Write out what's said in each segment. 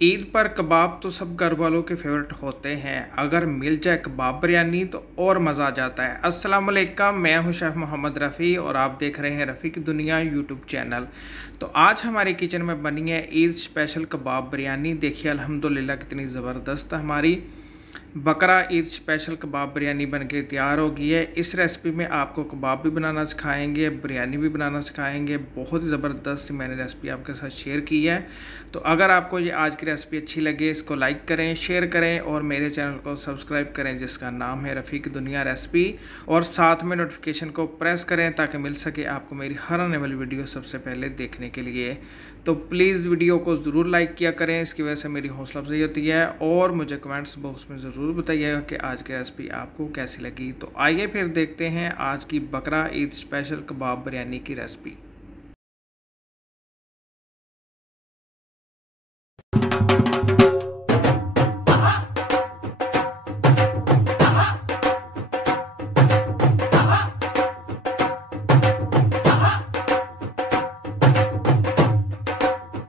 ईद पर कबाब तो सब घर वालों के फेवरेट होते हैं। अगर मिल जाए कबाब बिरयानी तो और मज़ा आ जाता है। अस्सलाम वालेकुम, मैं हूं शेफ़ मोहम्मद रफ़ी और आप देख रहे हैं रफ़ी की दुनिया यूट्यूब चैनल। तो आज हमारे किचन में बनी है ईद स्पेशल कबाब बिरयानी। देखिए अल्हम्दुलिल्लाह कितनी ज़बरदस्त हमारी बकरा ईद स्पेशल कबाब बिरयानी बनके तैयार हो गई है। इस रेसिपी में आपको कबाब भी बनाना सिखाएंगे, बिरयानी भी बनाना सिखाएंगे। बहुत ही ज़बरदस्त मैंने रेसिपी आपके साथ शेयर की है। तो अगर आपको ये आज की रेसिपी अच्छी लगे, इसको लाइक करें, शेयर करें और मेरे चैनल को सब्सक्राइब करें जिसका नाम है रफ़ी की दुनिया रेसिपी, और साथ में नोटिफिकेशन को प्रेस करें ताकि मिल सके आपको मेरी हर आने वाली वीडियो सबसे पहले देखने के लिए। तो प्लीज़ वीडियो को ज़रूर लाइक किया करें, इसकी वजह से मेरी हौसला अफजाई होती है। और मुझे कमेंट्स बॉक्स में ज़रूर बताइएगा कि आज की रेसिपी आपको कैसी लगी। तो आइए फिर देखते हैं आज की बकरा ईद स्पेशल कबाब बिरयानी की रेसिपी।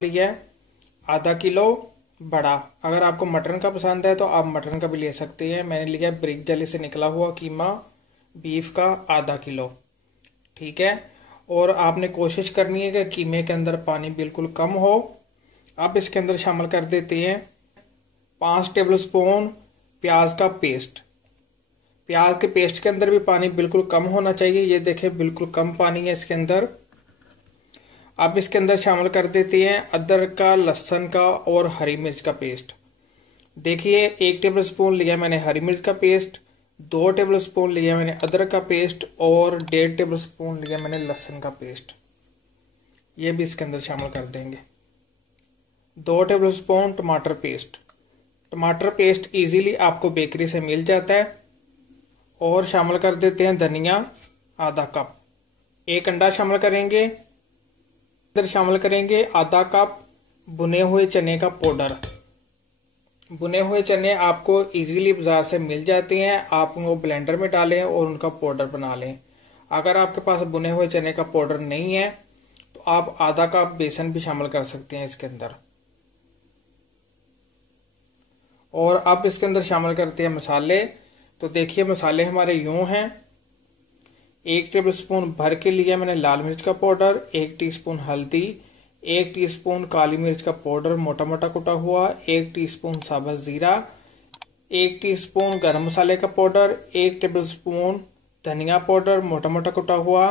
लिया आधा किलो बड़ा। अगर आपको मटन का पसंद है तो आप मटन का भी ले सकते हैं। मैंने लिया ब्रिक जली से निकला हुआ कीमा बीफ का आधा किलो, ठीक है। और आपने कोशिश करनी है कि कीमे के अंदर पानी बिल्कुल कम हो। अब इसके अंदर शामिल कर देते हैं 5 टेबलस्पून प्याज का पेस्ट। प्याज के पेस्ट के अंदर भी पानी बिल्कुल कम होना चाहिए। ये देखें बिल्कुल कम पानी है इसके अंदर। अब इसके अंदर शामिल कर देते हैं अदरक का, लहसुन का और हरी मिर्च का पेस्ट। देखिए 1 टेबलस्पून लिया मैंने हरी मिर्च का पेस्ट, 2 टेबलस्पून लिया मैंने अदरक का पेस्ट और 1.5 टेबलस्पून लिया मैंने लहसुन का पेस्ट। ये भी इसके अंदर शामिल कर देंगे। 2 टेबलस्पून टमाटर पेस्ट। टमाटर पेस्ट इजीली आपको बेकरी से मिल जाता है। और शामिल कर देते हैं धनिया आधा कप। 1 अंडा शामिल करेंगे। इधर शामिल करेंगे आधा कप भुने हुए चने का पाउडर। भुने हुए चने आपको इजीली बाजार से मिल जाते हैं। आप उनको ब्लेंडर में डालें और उनका पाउडर बना लें। अगर आपके पास भुने हुए चने का पाउडर नहीं है तो आप आधा कप बेसन भी शामिल कर सकते हैं इसके अंदर। और अब इसके अंदर शामिल करते हैं मसाले। तो देखिए मसाले हमारे यूं हैं। 1 टेबलस्पून भर के लिए मैंने लाल मिर्च का पाउडर, 1 टीस्पून हल्दी, 1 टीस्पून काली मिर्च का पाउडर मोटा मोटा कुटा हुआ, 1 टीस्पून साबुत जीरा, 1 टीस्पून गरम मसाले का पाउडर, 1 टेबलस्पून धनिया पाउडर मोटा मोटा कुटा हुआ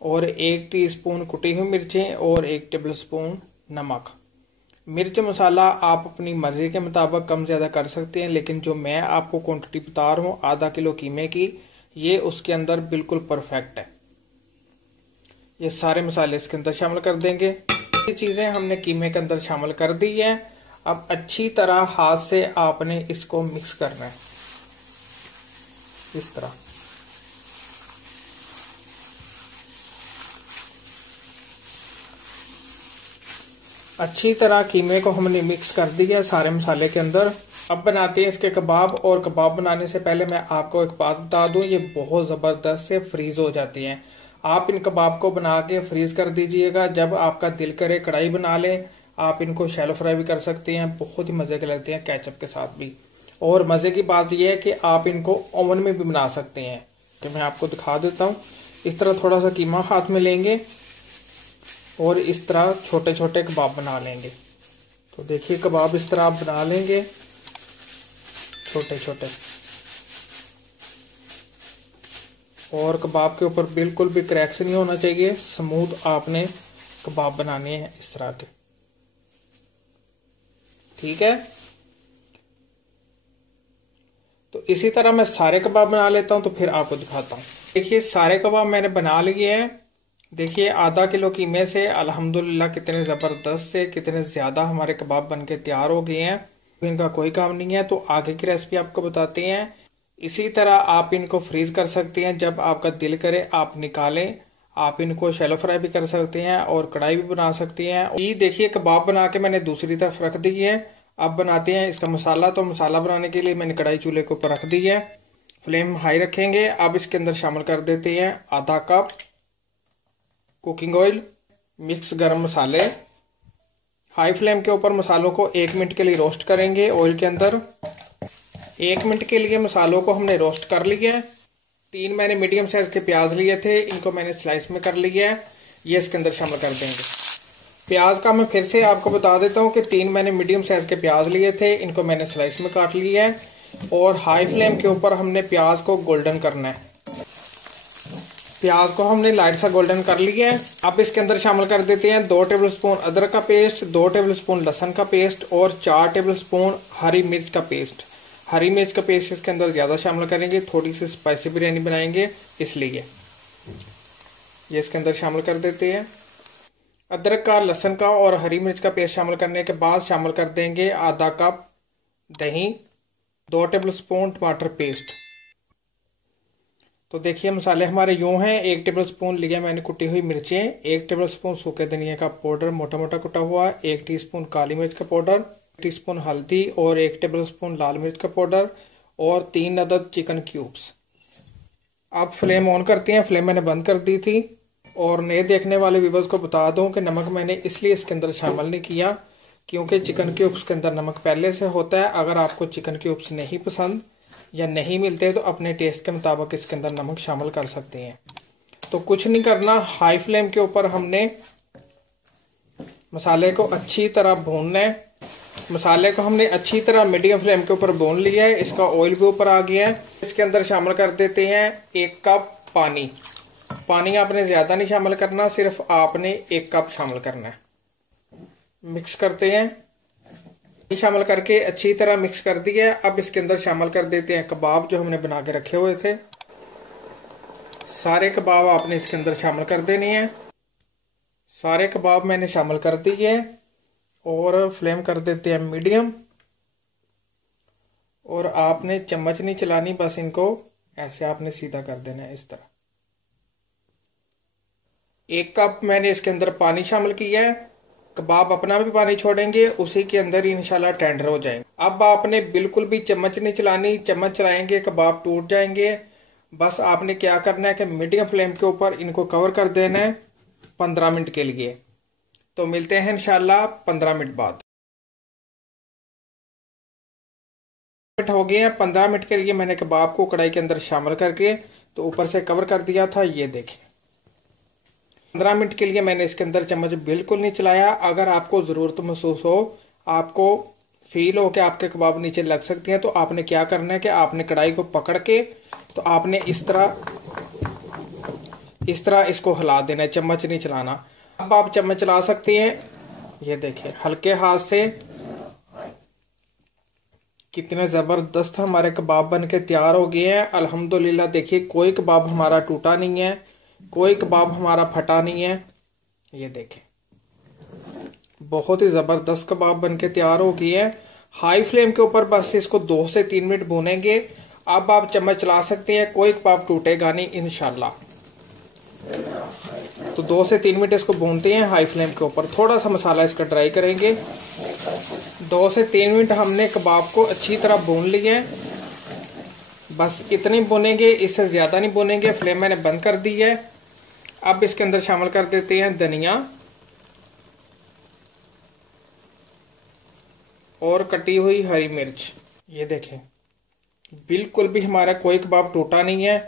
और 1 टीस्पून कुटी हुई मिर्चें और 1 टेबलस्पून नमक। मिर्च मसाला आप अपनी मर्जी के मुताबिक कम ज्यादा कर सकते हैं, लेकिन जो मैं आपको क्वांटिटी बता रहा हूँ आधा किलो कीमे की, ये उसके अंदर बिल्कुल परफेक्ट है। ये सारे मसाले इसके अंदर शामिल कर देंगे। ये चीजें हमने कीमे के अंदर शामिल कर दी है। अब अच्छी तरह हाथ से आपने इसको मिक्स करना है इस तरह। अच्छी तरह कीमे को हमने मिक्स कर दिया सारे मसाले के अंदर। अब बनाते हैं इसके कबाब। और कबाब बनाने से पहले मैं आपको एक बात बता दूं, ये बहुत जबरदस्त से फ्रीज हो जाती हैं। आप इन कबाब को बना के फ्रीज कर दीजिएगा। जब आपका दिल करे कढ़ाई बना लें। आप इनको शैलो फ्राई भी कर सकते हैं, बहुत ही मजे के लगते हैं केचप के साथ भी। और मजे की बात यह है कि आप इनको ओवन में भी बना सकते हैं, कि मैं आपको दिखा देता हूँ। इस तरह थोड़ा सा कीमा हाथ में लेंगे और इस तरह छोटे छोटे कबाब बना लेंगे। तो देखिए कबाब इस तरह आप बना लेंगे छोटे छोटे। और कबाब के ऊपर बिल्कुल भी क्रैक्स नहीं होना चाहिए। स्मूथ आपने कबाब बनाने हैं इस तरह के, ठीक है। तो इसी तरह मैं सारे कबाब बना लेता हूं तो फिर आपको दिखाता हूं। देखिए सारे कबाब मैंने बना लिए हैं। देखिए आधा किलो कीमे से अल्हम्दुलिल्लाह कितने जबरदस्त से कितने ज्यादा हमारे कबाब बनके तैयार हो गए हैं। इनका कोई काम नहीं है। तो आगे की रेसिपी आपको बताते हैं। इसी तरह आप इनको फ्रीज कर सकते हैं। जब आपका दिल करे आप निकालें। आप इनको शैलो फ्राई भी कर सकते हैं और कढ़ाई भी बना सकते हैं। ये देखिए कबाब बना के मैंने दूसरी तरफ रख दी है। अब बनाते हैं इसका मसाला। तो मसाला बनाने के लिए मैंने कढ़ाई चूल्हे के ऊपर रख दी है। फ्लेम हाई रखेंगे। अब इसके अंदर शामिल कर देते हैं आधा कप कुकिंग ऑयल, मिक्स गरम मसाले, हाई फ्लेम के ऊपर मसालों को 1 मिनट के लिए रोस्ट करेंगे ऑयल के अंदर। 1 मिनट के लिए मसालों को हमने रोस्ट कर लिया है। 3 मैंने मीडियम साइज के प्याज लिए थे, इनको मैंने स्लाइस में कर लिया है, ये इसके अंदर शामिल कर देंगे। प्याज का मैं फिर से आपको बता देता हूँ कि 3 मैंने मीडियम साइज के प्याज लिए थे, इनको मैंने स्लाइस में काट लिया है और हाई फ्लेम के ऊपर हमने प्याज को गोल्डन करना है। प्याज को हमने लाइट सा गोल्डन कर लिया है। अब इसके अंदर शामिल कर देते हैं 2 टेबलस्पून अदरक का पेस्ट, 2 टेबलस्पून लहसुन का पेस्ट और 4 टेबलस्पून हरी मिर्च का पेस्ट। हरी मिर्च का पेस्ट इसके अंदर ज़्यादा शामिल करेंगे, थोड़ी सी स्पाइसी बिरयानी बनाएंगे इसलिए ये इसके अंदर शामिल कर देते हैं। अदरक का, लहसुन का और हरी मिर्च का पेस्ट शामिल करने के बाद शामिल कर देंगे आधा कप दही, 2 टेबलस्पून टमाटर पेस्ट। तो देखिए मसाले हमारे यूं हैं। 1 टेबलस्पून लिया मैंने कुटी हुई मिर्चें, 1 टेबलस्पून सूखे धनिया का पाउडर मोटा मोटा कुटा हुआ, 1 टीस्पून काली मिर्च का पाउडर, 1 टीस्पून हल्दी और 1 टेबलस्पून लाल मिर्च का पाउडर और 3 अदद चिकन क्यूब्स। अब फ्लेम ऑन करते हैं, फ्लेम मैंने बंद कर दी थी। और नए देखने वाले व्यूवर्स को बता दूं कि नमक मैंने इसलिए इसके अंदर शामिल नहीं किया क्योंकि चिकन क्यूब्स के अंदर नमक पहले से होता है। अगर आपको चिकन क्यूब्स नहीं पसंद या नहीं मिलते तो अपने टेस्ट के मुताबिक इसके अंदर नमक शामिल कर सकते हैं। तो कुछ नहीं करना, हाई फ्लेम के ऊपर हमने मसाले को अच्छी तरह भूनना है। मसाले को हमने अच्छी तरह मीडियम फ्लेम के ऊपर भून लिया है, इसका ऑयल भी ऊपर आ गया है। इसके अंदर शामिल कर देते हैं 1 कप पानी। पानी आपने ज़्यादा नहीं शामिल करना, सिर्फ आपने 1 कप शामिल करना है। मिक्स करते हैं, शामिल करके अच्छी तरह मिक्स कर दिया। अब इसके अंदर शामिल कर देते हैं कबाब जो हमने बना के रखे हुए थे। सारे कबाब आपने इसके अंदर शामिल कर देने हैं। सारे कबाब मैंने शामिल कर दिए और फ्लेम कर देते हैं मीडियम। और आपने चम्मच नहीं चलानी, बस इनको ऐसे आपने सीधा कर देना है इस तरह। 1 कप मैंने इसके अंदर पानी शामिल किया है। कबाब अपना भी पानी छोड़ेंगे, उसी के अंदर ही इंशाल्लाह टेंडर हो जाएंगे। अब आपने बिल्कुल भी चम्मच नहीं चलानी, चम्मच चलाएंगे कबाब टूट जाएंगे। बस आपने क्या करना है कि मीडियम फ्लेम के ऊपर इनको कवर कर देना है 15 मिनट के लिए। तो मिलते हैं इंशाल्लाह 15 मिनट बाद। हो गए हैं 15 मिनट के लिए मैंने कबाब को कढ़ाई के अंदर शामिल करके तो ऊपर से कवर कर दिया था। ये देखिए 15 मिनट के लिए मैंने इसके अंदर चम्मच बिल्कुल नहीं चलाया। अगर आपको ज़रूरत महसूस हो, आपको फील हो कि आपके कबाब नीचे लग सकती हैं, तो आपने क्या करना है कि आपने कढ़ाई को पकड़ के तो आपने इस तरह इसको हिला देना है, चम्मच नहीं चलाना। अब आप चम्मच चला सकते हैं। ये देखिए हल्के हाथ से कितने ज़बरदस्त हमारे कबाब बन के तैयार हो गए हैं अल्हम्दुलिल्लाह। देखिए कोई कबाब हमारा टूटा नहीं है, कोई कबाब हमारा फटा नहीं है। ये देखें बहुत ही ज़बरदस्त कबाब बन के तैयार हो गए हैं। हाई फ्लेम के ऊपर बस इसको 2 से 3 मिनट भूनेंगे। अब आप चम्मच चला सकते हैं, कोई कबाब टूटेगा नहीं इंशाल्लाह। तो 2 से 3 मिनट इसको भूनते हैं हाई फ्लेम के ऊपर। थोड़ा सा मसाला इसका ड्राई करेंगे। 2 से 3 मिनट हमने कबाब को अच्छी तरह भून लिया है। बस इतनी भुनेंगे, इससे ज़्यादा नहीं भुनेंगे। फ्लेम मैंने बंद कर दी है। अब इसके अंदर शामिल कर देते हैं धनिया और कटी हुई हरी मिर्च। ये देखें बिल्कुल भी हमारा कोई कबाब टूटा नहीं है।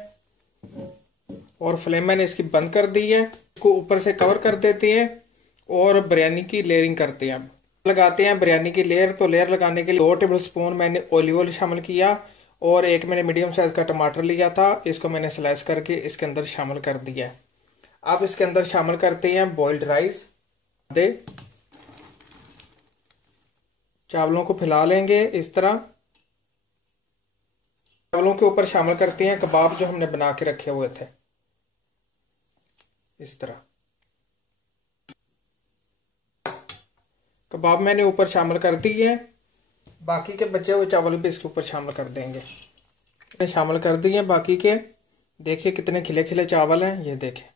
और फ्लेम मैंने इसकी बंद कर दी है। इसको ऊपर से कवर कर देते हैं और बिरयानी की लेयरिंग करते हैं। अब लगाते हैं बिरयानी की लेयर। तो लेयर लगाने के लिए 2 टेबल स्पून मैंने ऑलिव ऑयल शामिल किया और 1 मैंने मीडियम साइज का टमाटर लिया था, इसको मैंने स्लाइस करके इसके अंदर शामिल कर दिया है। अब इसके अंदर शामिल करते हैं बॉइल्ड राइस। चावलों को फैला लेंगे इस तरह। चावलों के ऊपर शामिल करते हैं कबाब जो हमने बना के रखे हुए थे इस तरह। कबाब मैंने ऊपर शामिल कर दिए हैं, बाकी के बचे हुए चावल भी इसके ऊपर शामिल कर देंगे। शामिल कर दिए बाकी के। देखिए कितने खिले खिले चावल हैं। ये देखें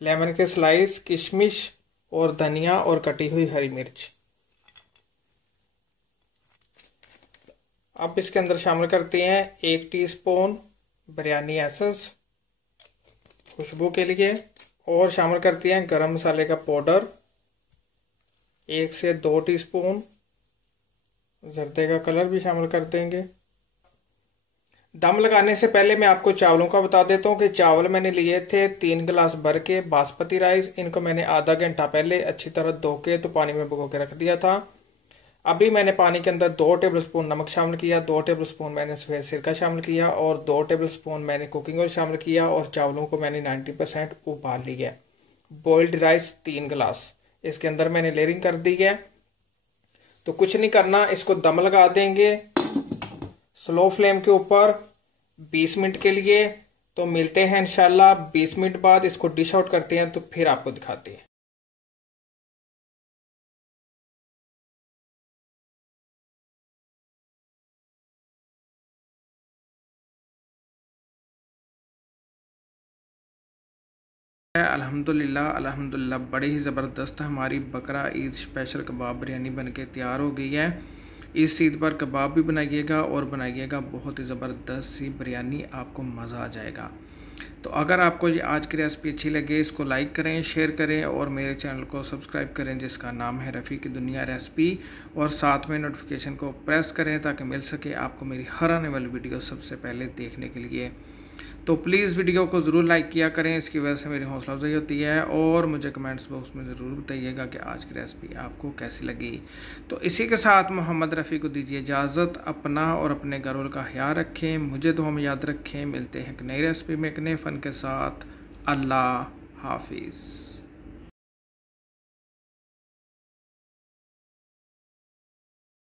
लेमन के स्लाइस, किशमिश और धनिया और कटी हुई हरी मिर्च। अब इसके अंदर शामिल करते हैं 1 टीस्पून बिरयानी एसेंस खुशबू के लिए और शामिल करते हैं गरम मसाले का पाउडर 1 से 2 टीस्पून जर्दे का कलर भी शामिल कर देंगे। दम लगाने से पहले मैं आपको चावलों का बता देता हूँ कि चावल मैंने लिए थे 3 गिलास भर के बासमती राइस। इनको मैंने आधा घंटा पहले अच्छी तरह धो के तो पानी में भिगो के रख दिया था। अभी मैंने पानी के अंदर 2 टेबलस्पून नमक शामिल किया, 2 टेबलस्पून मैंने सफेद सिरका शामिल किया और 2 टेबलस्पून मैंने कुकिंग ऑयल शामिल किया और चावलों को मैंने 90% उबाल लिया। बॉइल्ड राइस 3 गिलास इसके अंदर मैंने लेयरिंग कर दी है। तो कुछ नहीं करना, इसको दम लगा देंगे स्लो फ्लेम के ऊपर 20 मिनट के लिए। तो मिलते हैं इंशाल्लाह 20 मिनट बाद। इसको डिश आउट करते हैं तो फिर आपको दिखाते हैं। अल्हम्दुलिल्लाह अल्हम्दुलिल्लाह बड़ी ही ज़बरदस्त हमारी बकरा ईद स्पेशल कबाब बिरयानी बनके तैयार हो गई है। इस ईद पर कबाब भी बनाइएगा और बनाइएगा बहुत ही ज़बरदस्त सी बिरयानी, आपको मज़ा आ जाएगा। तो अगर आपको ये आज की रेसिपी अच्छी लगे इसको लाइक करें, शेयर करें और मेरे चैनल को सब्सक्राइब करें जिसका नाम है रफ़ी की दुनिया रेसिपी, और साथ में नोटिफिकेशन को प्रेस करें ताकि मिल सके आपको मेरी हर आने वाली वीडियो सबसे पहले देखने के लिए। तो प्लीज़ वीडियो को ज़रूर लाइक किया करें, इसकी वजह से मेरी हौसला अफजाई होती है। और मुझे कमेंट्स बॉक्स में ज़रूर बताइएगा कि आज की रेसिपी आपको कैसी लगी। तो इसी के साथ मोहम्मद रफ़ी को दीजिए इजाज़त। अपना और अपने घरों का ख्याल रखें, मुझे तो हम याद रखें। मिलते हैं एक नई रेसिपी में एक नए फ़न के साथ। अल्लाह हाफिज़।